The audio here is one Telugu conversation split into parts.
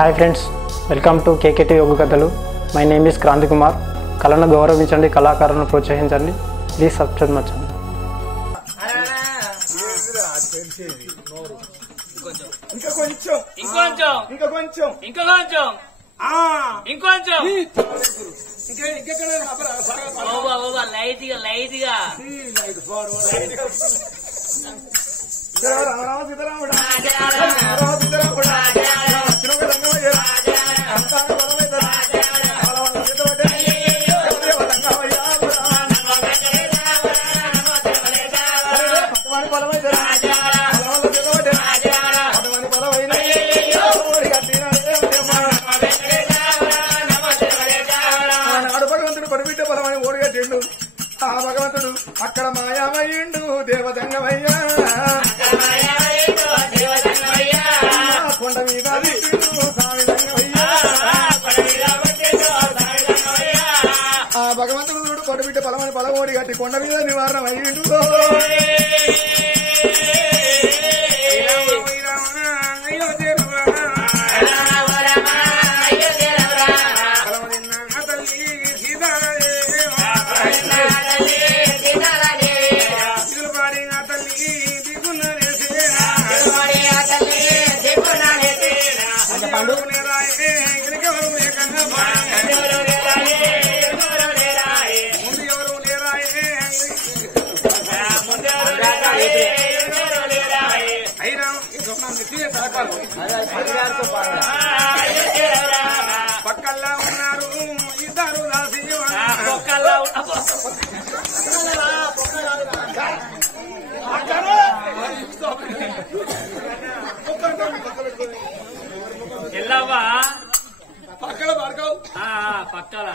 Hi friends, welcome to KKT యోగ కథలు. My name is Kranti Kumar. కళను గౌరవించండి, కళాకారులను ప్రోత్సహించండి. Please subscribe my channel. ఆ భగవంతుడు అక్కడ మాయామయ్యిండు దేవదంగమయ్యా కొండ మీద స్వామి దంగమయ్యా. ఆ భగవంతుడు చూడు కొడబిడ్డ బలమని బలమోడి గట్టి కొండ మీద నివారణ అయ్యిండు. పక్కల్లా ఉన్నారు ఇద్దరు ఎల్లవ్వా పక్కల పడకవు పక్కల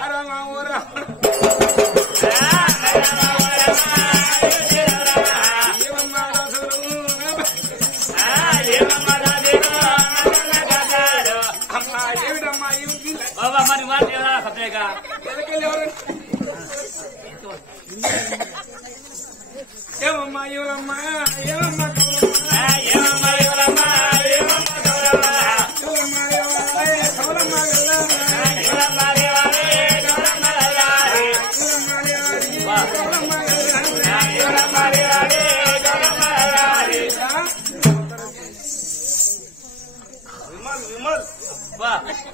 మరి మాట సత్రేగా ఏమమ్మా ఎవరమ్మా ఏమమ్మా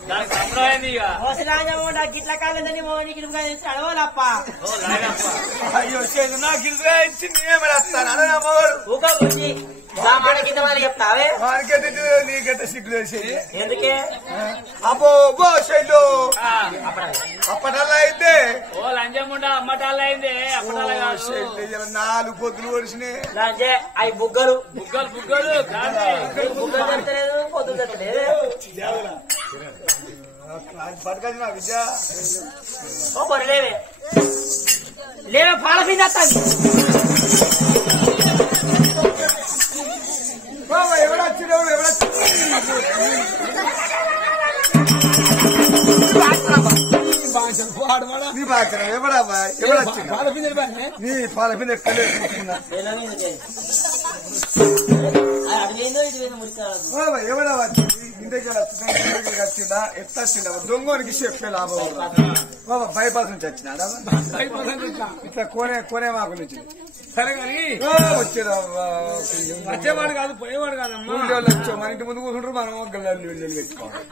దానికి సంప్రదాయం గిట్ల కాలేదని మోనికి అడవాలప్ప అయ్యో నా గిరిగా ఇచ్చింది ఏమేస్తాను ఊక బుద్ధి మాట కింద వాళ్ళు చెప్తావే మార్కెట్ నీకంటే సిగ్గు వేసేది ఎందుకే అబ్బో బో శైలు అప్పటల్లా అయితే ఓ లంజముండ అమ్మటాలు అయిందే అప్పటాల కాదు 4 పొద్దులు ఒడిసినాయి. అవి బుగ్గలు బుగ్గలు బుగ్గలు బుగ్గలు తెచ్చలేదు పొద్దులు తెచ్చలేదు పట్టుకొచ్చి నా విద్య ఓ బొరలేవే లేవే పాలపిండి ఎవడొచ్చినావు నీ బాగా ఎవడమ్మా ఎవడొచ్చిన నీ పాలపిండి ఎక్కలేసుకున్నా ఎవడా వచ్చింది ఇంటికి వచ్చిందా ఎట్లా వచ్చిందా దొంగనికి చెప్పే లాభం బైపాస్ నుంచి వచ్చినాడా ఇట్లా కోనే మాకు నుంచి సరే కానీ వచ్చేవాడు కాదు పోయేవాడు కాదమ్మా. వచ్చాం మన ఇంటి ముందు కూర్చుంటారు మనం గల్లు పెట్టుకోవాలి.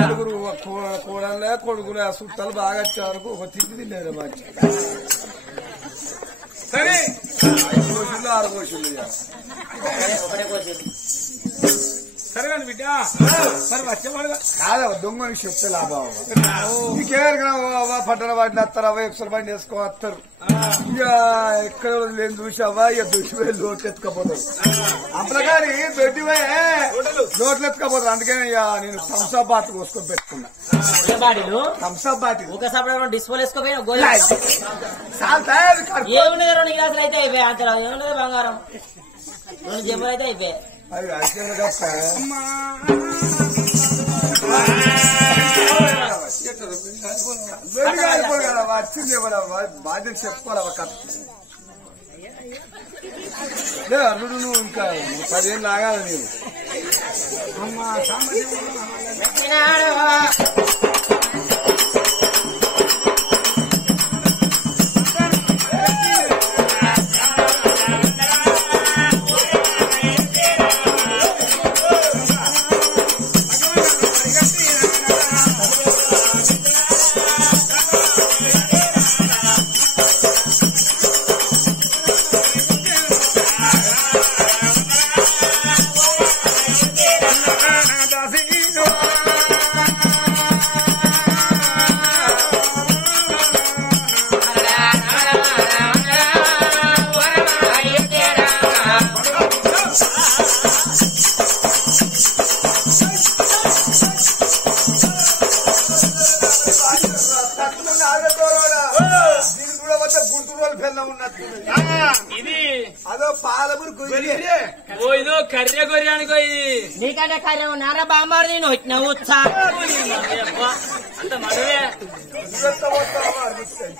నలుగురు కూడలే కొడుకులు ఆ చుట్టాలు బాగా వచ్చే వరకు ఒక తిండి తిన్నారు మంచి సరే 5 కోసులు 6 కోసులు సరే కానీ బిడ్డ మరి వచ్చేవాడు కాదా దొంగనికి చెప్తే లాభం ఇంకెవరికి పట్టణ వాడిని వస్తారు ఎక్సర్ బండి వేసుకో వస్తారు. ఇక ఎక్కడ లేని చూసావా ఇక దొడ్డిపోయి లోట్లు ఎత్తుకపోతారు. అప్పటికాని దొడ్డిపోయి లోట్లు ఎత్తుకపోతారు. అందుకని ఇక నేను థమ్స్అప్ బాటిల్ కోసుకొని పెట్టుకున్నా. థమ్స్అప్ బాటిల్ ఒక సపరేట్ డిస్పోల్ వేసుకోపోయినా ఏముండదు 2 గ్లాసులు అయితే అయిపోయాయి. అంతే ఏముండదు బంగారం 2 జబ్బులు అయితే అయిపోయాయి. అవి అయితే వచ్చింది బాధ్యత చెప్పుకోవాలి. అల్లుడు నువ్వు ఇంకా 10 ఏళ్ళు ఆగాలి నేను. అదో పాలమూరు ఇదో కర్రె గొర్రె అనుకో ఇది. నీకంటే కార్యం నారా బామ్మారు నేను వచ్చినావు అంత మడవే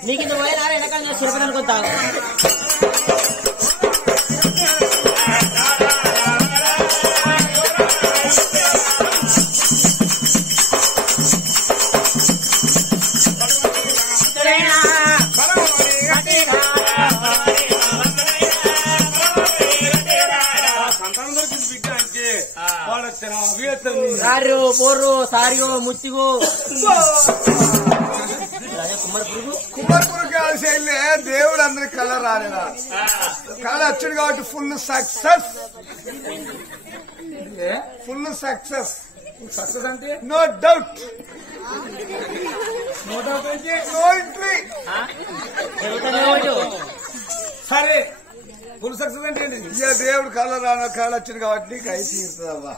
నీకు ఇంత పోయినా వెనకాల సురపడి అనుకుంటావు. సారు పోర్రు సారియో ముచ్చిగో కుమ్మర్పురు కాల్సి దేవుడు అందరికి కళ రాలేదా కళ వచ్చాడు కాబట్టి ఫుల్ సక్సెస్ సక్సెస్ అంటే నో డౌట్ నో ఎంట్రీ. సరే ఫుల్ సక్సెస్ అంటే ఇక దేవుడు కళ రాను కళ వచ్చింది కాబట్టి నీకు అయి తీరుతుందమ్మా.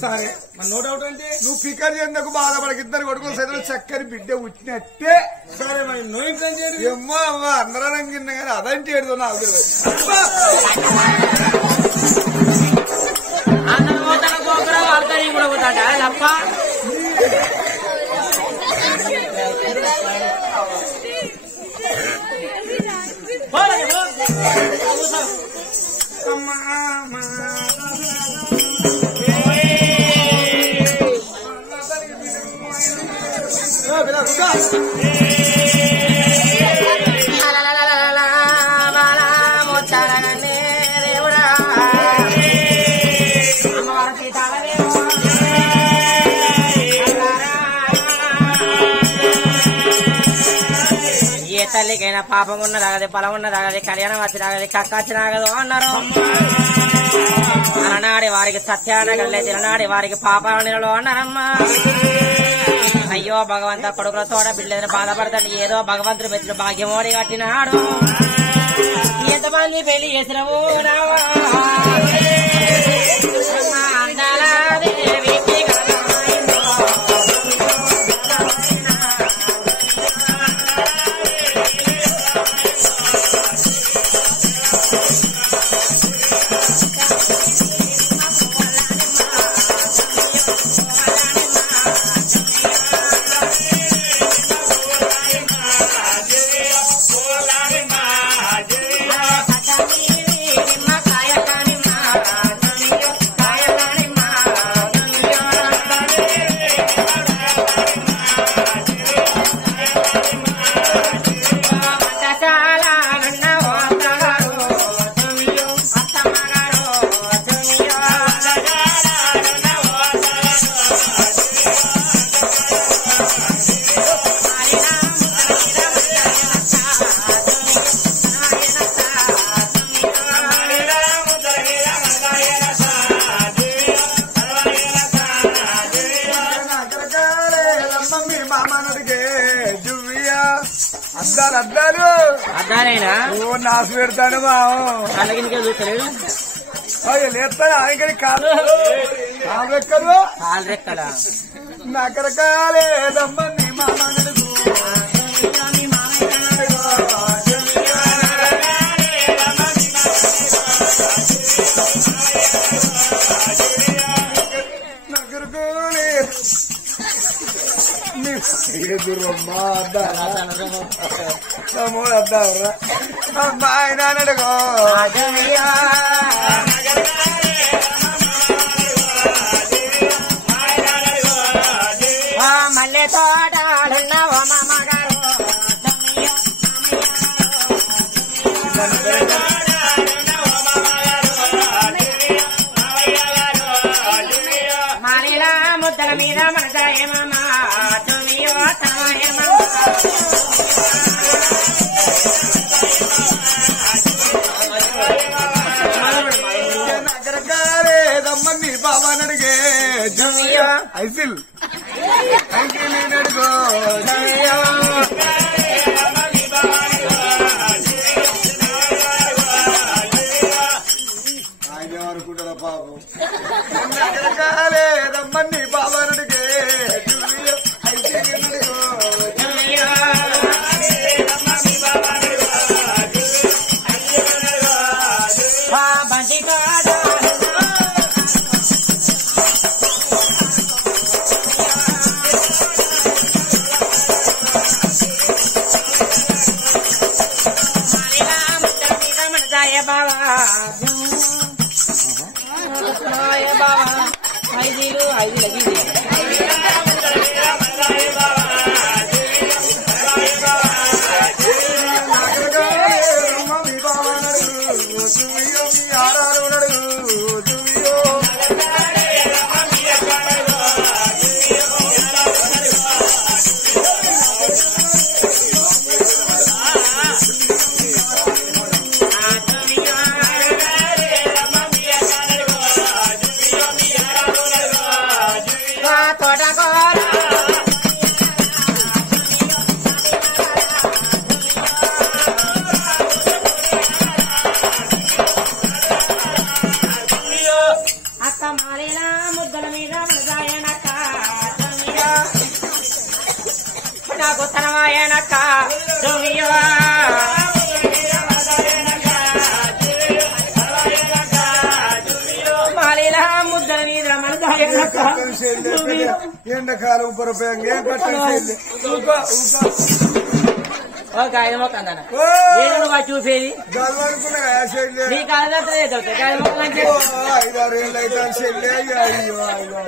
సరే నో డౌట్ అంటే నువ్వు ఫికర్ చెందకు బాధపడకి ఇద్దరు కొడుకులు సైతం చక్కని బిడ్డ పుట్టినట్టే. సరే మరి నో ఇంట్లో ఏమో అమ్మ అందరం కింద కానీ అదంటే ఏడుదో నాకు తెలియదు. కూడా పోతాడా తప్ప ఏ తల్లికైనా పాపం ఉన్నదాగది పొలం ఉన్నదాగది కళ్యాణం వచ్చినాగది కక్క వచ్చినాగదు అన్నారు. అలనాడి వారికి సత్యానగలే తిననాడి వారికి పాపాల నీళ్ళు అన్నారమ్మా. అయ్యో భగవంత కొడుకుల తోడ బిడ్డని బాధపడతాడు ఏదో భగవంతుడు మెచ్చిన భాగ్యమోడి కట్టినాడు. ఎంతమంది పెళ్లి చేసినవు అద్దాలైనా నాసు పెడతాను కళ్ళకి చూస్తలేడు లేస్తాను ఆయనకని కాలు రెక్కలు కాలు రెక్కల నకరకాలేదమ్మని మామనడుగు ఎదురమ్మా తమ్ముడు అద్దావరా అమ్మా ఆయన అడుగో మల్లె తోటలున్నావో మామగారు మాలిలా ముద్దల మీద మనసాయ మామ తుమియో తనయ నగరకారేదమ్మని బాబాని అడిగే ఐఫిల్ ఐఫిల్ అడుగో ఆయన అనుకుంటారా పాపం నగరకాలేదమ్మని బాబాని అడిగే ఐఫిల్ అడుగో బంటి బాబా ఐదు అక్క మాలిన ముద్దల మీద మనసాయనక్క నాకు తనవాయనక్క తుమియో మాలిన ముద్దల మీద మనసాయనక్క ఎండకాలం పొరపంగా ఏం కట్టండి ఒక ఆయన మొక్కందా చూసేది నీ కాలంతా చదువుతాయి ఆయన మొక్క మంచి 5-6 ఏళ్ళు అయితే చెల్లి అయ్యో 5-6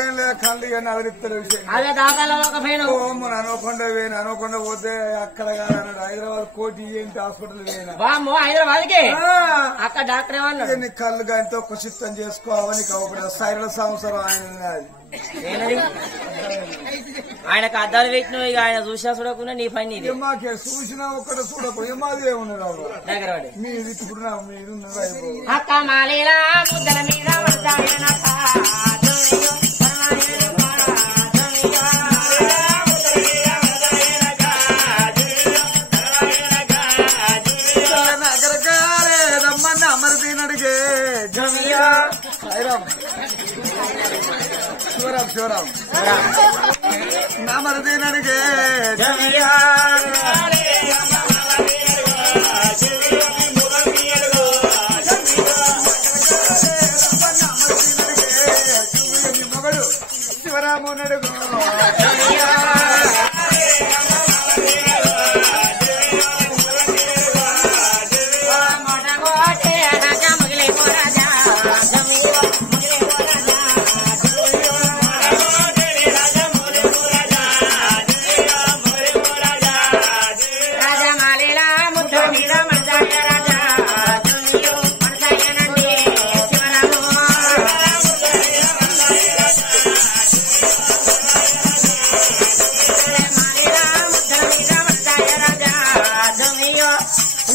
ఏళ్ళ కళ్ళు కానీ అదిరిస్తారు అదే దాదాలో ఒక పోయిన అనుకుండా పోతే అక్కడ కాదన్నాడు హైదరాబాద్ కోటి ఏంటి హాస్పిటల్ పోయినా బామ్మో హైదరాబాద్కి అక్కడ డాక్టర్ ఏమన్నాడు నీ కళ్ళు గానితో ఒక చిత్తం చేసుకోవాలని కాకుండా సైరల సంవత్సరం ఆయన ఏనది ఆయనకు అద్దాలు పెట్టిన ఇక ఆయన చూసినా చూడకుండా నీ పని మాకే చూసినా ఒక్కడ చూడకుండా మాది ఏమున్నాడు దగ్గర మీరు ఇప్పుడు మీరు అక్క మాలేలా ముద్దల మీద నగరకారేదమ్మని అమరదీని అడిగే శివరాం అమరదీని అడిగే మొగడు శివరాము నడుగు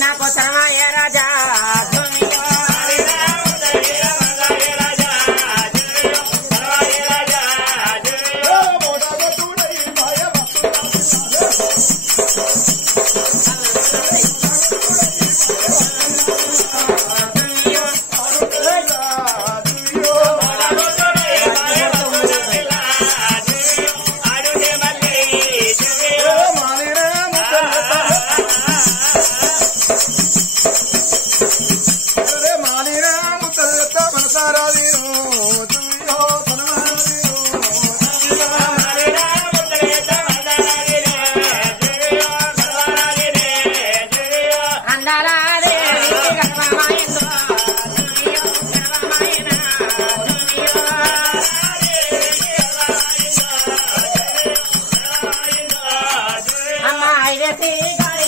నాకు సరమాయ రాజా ఐదేసి గాడి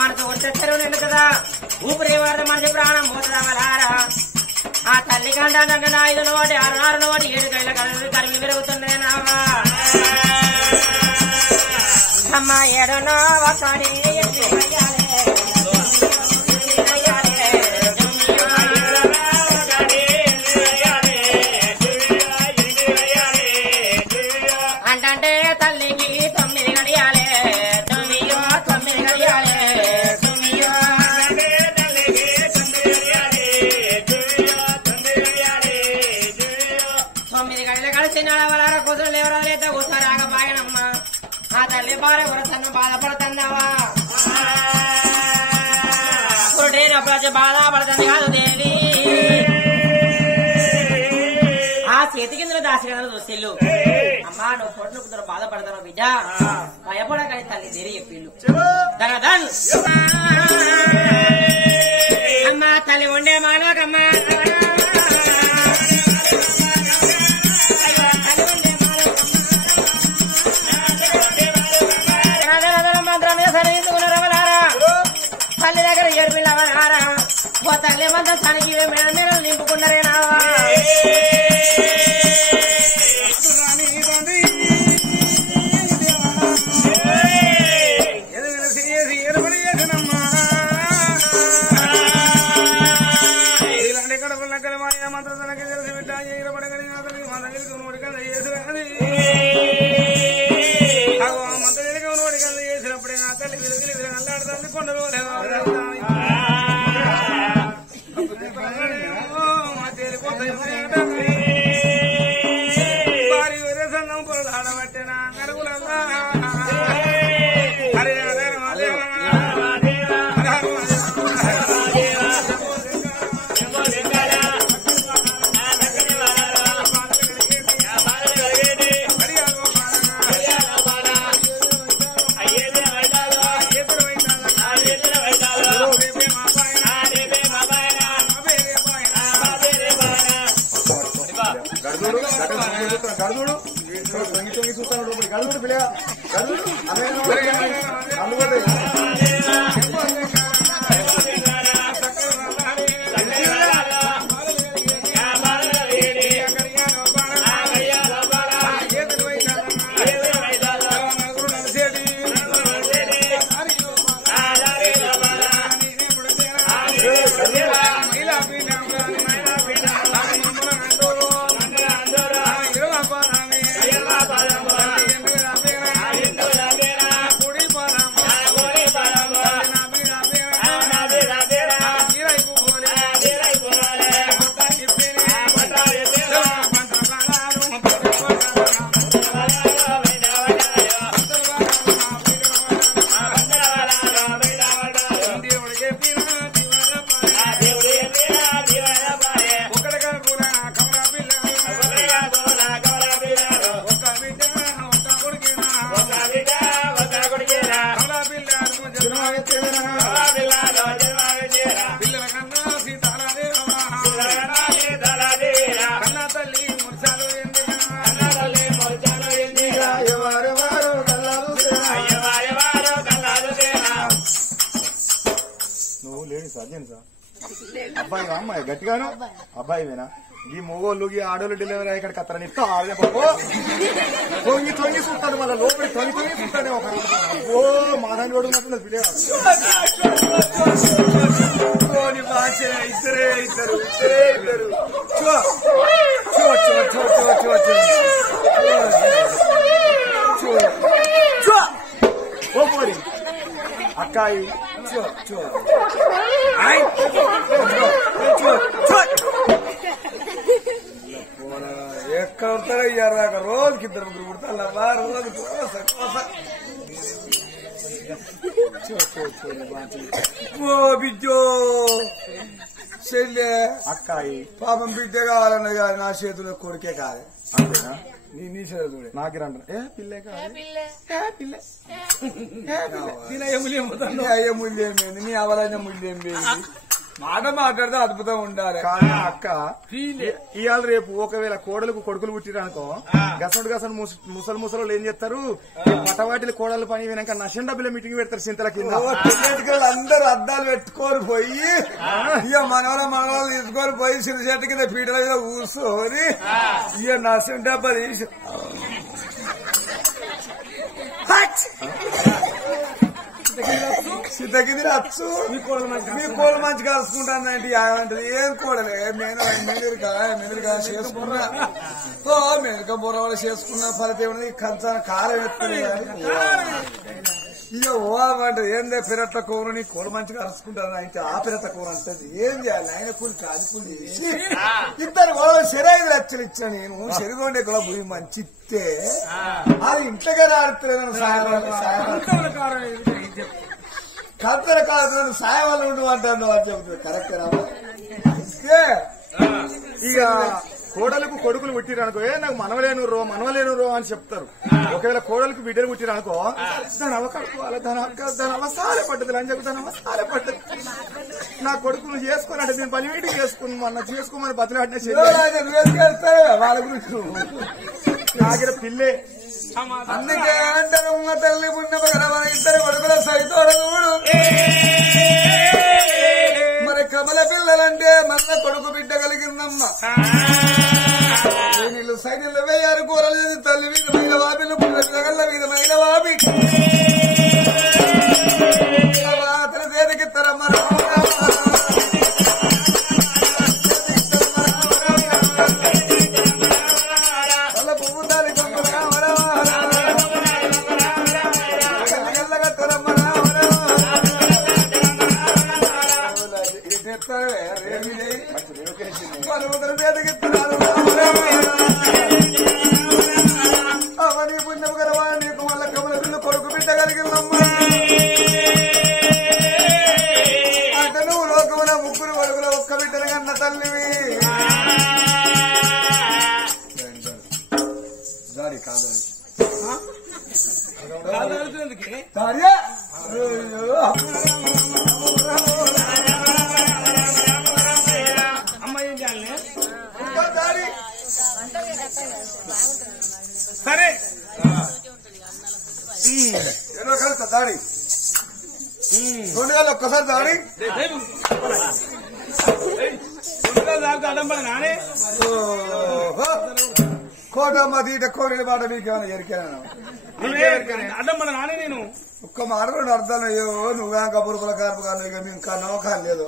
మనకు వచ్చే చెరువు నిండు కదా ఊపిరి వాడితే మనిషి ప్రాణం పోతుందా వలారా ఆ తల్లి కంటే 5 నోటి 6 నోటి 7 కళ్ళ కరిమి పెరుగుతున్నాయి నావా అమ్మ 7 ఒకటి అంటే తల్లికి 9 గడియాలే కూతురు లేవరాలైతే ఒకసారి ఆగబాయనమ్మా ఆ తల్లి భార్య కొరతన్న బాధపడుతున్నావా బాధపడుతుంది కాదు దేవి ఆ చేతి కింద దాసిగలదు సెల్లు అమ్మా నువ్వు పొట్టు కుదురు బాధపడతావు బిడ్డ భయపడకని తల్లి దేరి చెప్పిళ్ళు దగదన్ అమ్మా తల్లి ఉండే మానవకమ్మా తల్లి దగ్గర ఏర్పిల్లవరారా ఓ తల్లి మంత తనకి నింపుకున్నారే నావా చేసినప్పుడే నా తల్లి అల్లాడుతుంది కొండలు భారీ సంఘం పొరలు ఆడబట్టిన కరుగులల్లా హరే గడుదుడు తొంగి చూస్తాడు గడుదుడు పిల్లగా గడుదుడు అందుకోటి అబ్బాయి అమ్మాయి గట్టిగాను అబ్బాయివేనా ఈ మొగోళ్ళు ఈ ఆడోళ్ళు డెలివరీ ఇక్కడ కత్తరని తొంగి తొంగి చూస్తాడు మళ్ళీ లోపలి తొంగి తొంగి చూస్తాడే ఒక ఓ మానాన్ని కొడుకున్నట్టున్నది పిల్లగా ఇద్దరే ఇద్దరు ఓరి అక్కాయి ఎక్కడ ఉంటారో ఇయ్యారాక రోజుకి 2 3 పుడతాళ్ళమ్మా రోజు ఓ బిడ్డో చెల్లె అక్కాయి పాపం బిడ్డ కావాలన్నది కాదు నా చేతిలో కొడుకే కాదు అంతేనా నీ చేతులు నాకిరంట పిల్లే కాదు అయ్యే ముల్లేం లేదు నీ అవలైన ముల్లేం లేదు మాట మాట్లాడితే అద్భుతం ఉండాలి కానీ అక్క ఇవాళ రేపు ఒకవేళ కోడలకు కొడుకులు పుట్టిరనుకో గసడు ముసలు ఏం చేస్తారు పటవాటిల కోడలు పని వినాక నష్టం డబ్బుల మీటింగ్ పెడతారు చింతల కింద అందరూ అద్దాలు పెట్టుకొని పోయి ఇక మనవరాలు తీసుకొని పోయి చిన్న చెట్టు కింద పీటల మీద కూర్చొని ఇక నష్టం డబ్బా తీసి సీతకి రచ్చు మీ కోళ్ళు మంచి కలుసుకుంటానంటే ఏమంటది ఏం కూడలే మెనుగా చేసుకున్నా మెనుక బుర్రవాళ్ళు చేసుకున్నా ఫలితం ఏమన్నది కంచాన కారం ఎత్తలే ఇక ఓ అంటది ఏందే పిరట్ల కూర నీ కోళ్ళు మంచిగా కలుసుకుంటాను అయితే ఆ పిరట్ల కూర అంటది ఏం చేయాలి ఆయన కూలి కాదు కూలి చేసి ఇద్దరు వాళ్ళు శరీరం లక్షలు ఇచ్చా నేను శరీరం కూడా భూమి మంచి ఇస్తే అది ఇంట్లోకే రాడతలేదు కత్తెర కాదు సాయం వల్ల ఉండమంటాను అని చెబుతుంది కరెక్ట్ ఇక కోడలకు కొడుకులు పుట్టిరనుకో నాకు మనవలేను రో అని చెప్తారు. ఒకవేళ కోడలకు బిడ్డలు పుట్టిరనుకో దాని అవకాశాలు దాని అవసరాలే పడ్డది అని చెప్పి దాని అవసరాలే పడ్డది. నా కొడుకును చేసుకుని అంటే నేను పని మీటింగ్ చేసుకోమని బతిలాడిన వాళ్ళ గురించి నాగిన పిల్లే. అందుకే అంటారు ఉన్న తల్లి ఉన్న ఇద్దరు కొడుకుల సైతోడు మరి కమల పిల్లలంటే మళ్ళా కొడుకు బిడ్డ కలిగిందమ్మ. నీళ్ళు సైన్యులు వేయారు కూరలు తల్లి మీద మైల వాపిలు జగల్ల మీద మైల వాపి అతని చేతికిస్తారమ్మ. వాళ్ళ పువ్వు దాని కొమ్మ అవని పుణ్యం గలవా నీకు వాళ్ళ కమల పిల్ల కొడుకు బిడ్డ కలిగిందమ్మ. అంటే నువ్వు లోకమున ముగ్గురు కొడుకుల ఒక్క బిడ్డలు కన్న తల్లివి. సరే ఎన్నో కలుస్తా దాడి 2 వేలు ఒక్కసారి దాడి అడంబడ నానే కోటమ్మ తీట కోరిన మాట మీకేమైనా ఎరికేనా అడంబడ నానే నేను ఒక్క మాట 2 అర్థాలు అయ్యో నువ్వే కబురుకుల కార్పు కాదు ఇక మేము కన్నో కాలేదు.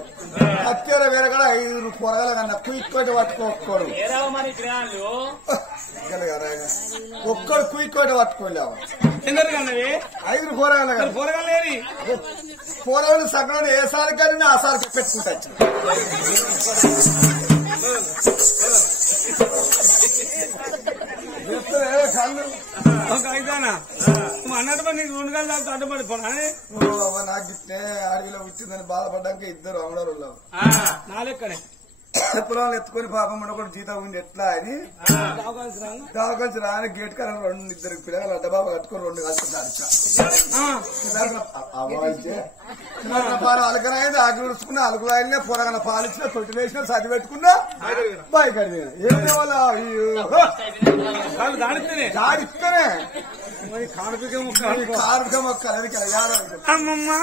అత్యార వేరే కూడా 5 పొరగల కన్నా కుయిక్కోటి పట్టుకోకూడదు. ఒక్కడు కుయిక్కోటి పట్టుకోలేవు. ఎందుకన్నవి 5 కూరగాయలు కూరగాయలేని కూరగాయలు సగం ఏ సారి కానీ ఆ సారికి పెట్టుకుంటా కళ్ళు అయితేనా అన్నట్టు నీకు 2 గంటలు అడ్డుపడిపోనా నాకు ఇట్టే అడవిలో వచ్చిందని బాధపడ్డాక 2 అమడరు నా లెక్కనే పొలాలు ఎత్తుకొని పాపం ఒకటి జీతం ఉంది ఎట్లా అని దావకాల్సి రాని గేట్ కాడ 2 పిల్లలు అడ్డబాబు కట్టుకొని 2 కలిసి అలకనైంది ఆకలి ఉడుచుకున్నా అలుగులు అయినా పొరగన పాలిచ్చినా తొట్టి వేసినా సది పెట్టుకున్నా బైక్ అడిగిన ఏం వల్ల దాడిస్తేనే కార్మిక మొక్క అమ్మమ్మా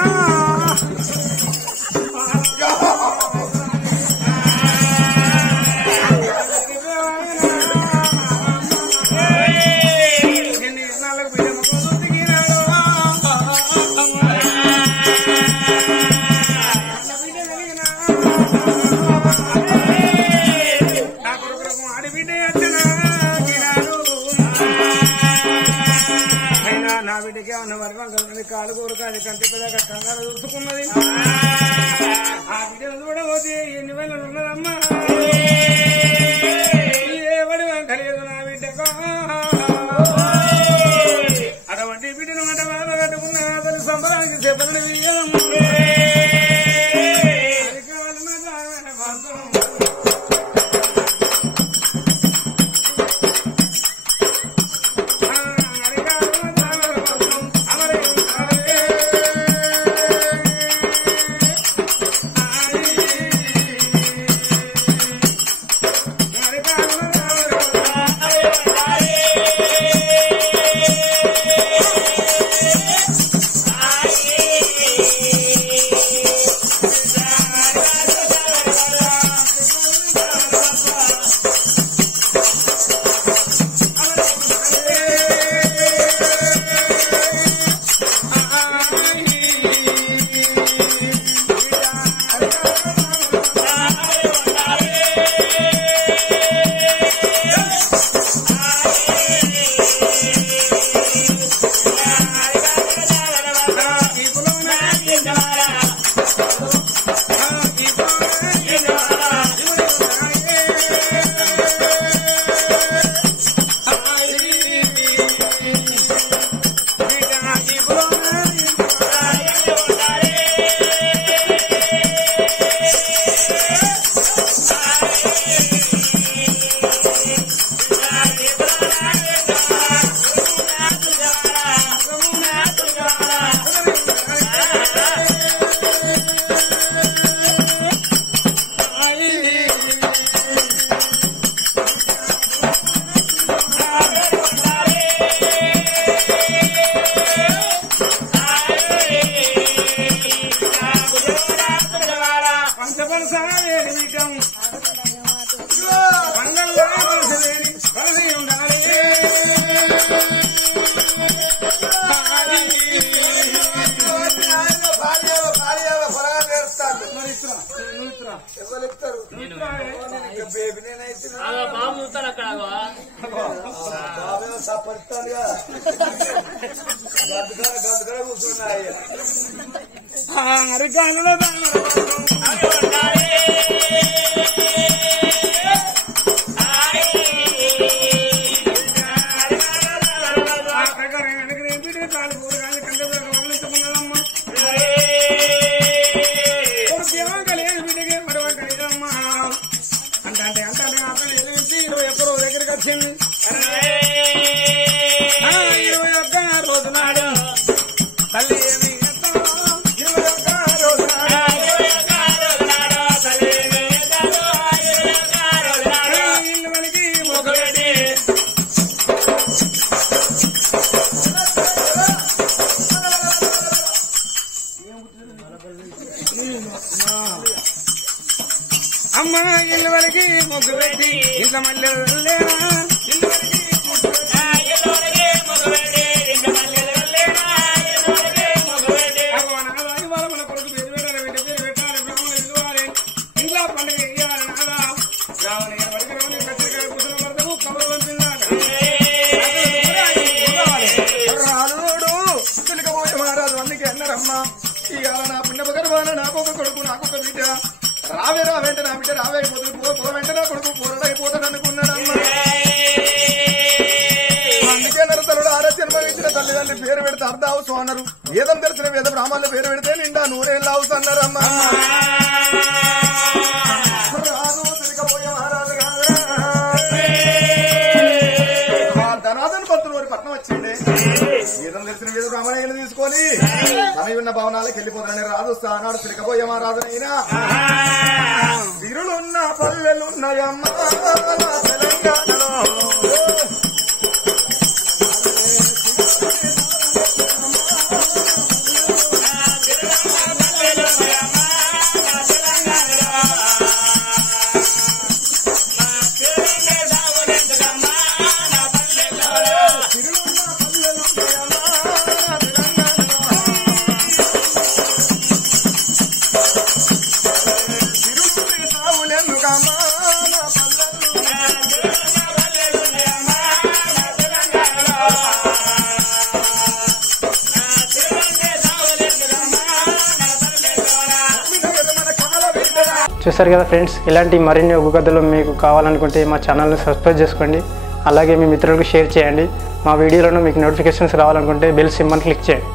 నా బిడ్డకే ఉన్న వరకు కాలు కోరుకు అది కంటి పెద్ద కంగారు చూసుకున్నది. ఆ బిడ్డ కూడా పోతే ఎన్ని వేలు ఉన్నదమ్మా ఏవడి వంకలేదు నా బిడ్డకు. అటువంటి బిడ్డను అంట బాబా కట్టుకున్న అతని సంబరానికి చెప్పండి సిద్ధపరచాలి విజయం మంగళ కలిసి ఉండాలి బాబు చూస్తాను అక్కడ కూర్చున్నాయి అరికాలలో అంటే అతను వెలిగించి 21 దగ్గరికి వచ్చింది 21 రోజు నాడు తల్లి ఏమి 21 రోజు ఇల్లు మనకి మొగలెడి అమ్మ ఇల్లు వరకు మొగ్గు పెట్టి ఇంట్లో మళ్ళీ మన కొడుకు పేరు పెట్టాలి బిడ్డ పేరు పెట్టాలి బ్రాహ్మణ పిలవాలి ఇంట్లో పండుగ వేయాలి నాదా రావణ వరకు రావని పత్రిక కుటుంబ భర్తకు కబురు రాజుడు చిలకపోయే మహారాజు అందుకే అన్నారమ్మా ఇవాళ నా పుణ్యప గర్భాన నాకొక కొడుకు నాకొక బిడ్డ రావే రావేంటే నా బిడ్డ రావే పో వెంట నా కొడుకు పూరడైపోతాడు అనుకున్నాడమ్మా అందుకే నరతలుడు ఆరోగ్యం భవించిన తల్లిదండ్రి పేరు పెడితే అర్ధావసు అన్నారు వేదం తెలిసిన వేద బ్రాహ్మణుల పేరు పెడితే నిండా నూరేళ్ళు అవసు అన్నారమ్మా రాజు తిరగబోయే మహారాజు ధనాదన్ పంతులు వారి పట్నం వచ్చిండే వేదం తెలిసిన వేద బ్రాహ్మణులు తీసుకొని అవి ఉన్న భవనాలకు వెళ్ళిపోతానని రాజు స్థానాడు తిరగబోయే మహారాజునైనా తిరులున్న పల్లెలున్నాయమ్మా తెలంగాణలో చూసారు కదా ఫ్రెండ్స్, ఇలాంటి మరిన్ని ఒగ్గు కథలు మీకు కావాలనుకుంటే మా ఛానల్ని సబ్స్క్రైబ్ చేసుకోండి. అలాగే మీ మిత్రులకు షేర్ చేయండి. మా వీడియోలను మీకు నోటిఫికేషన్స్ రావాలనుకుంటే బెల్ సింబల్ క్లిక్ చేయండి.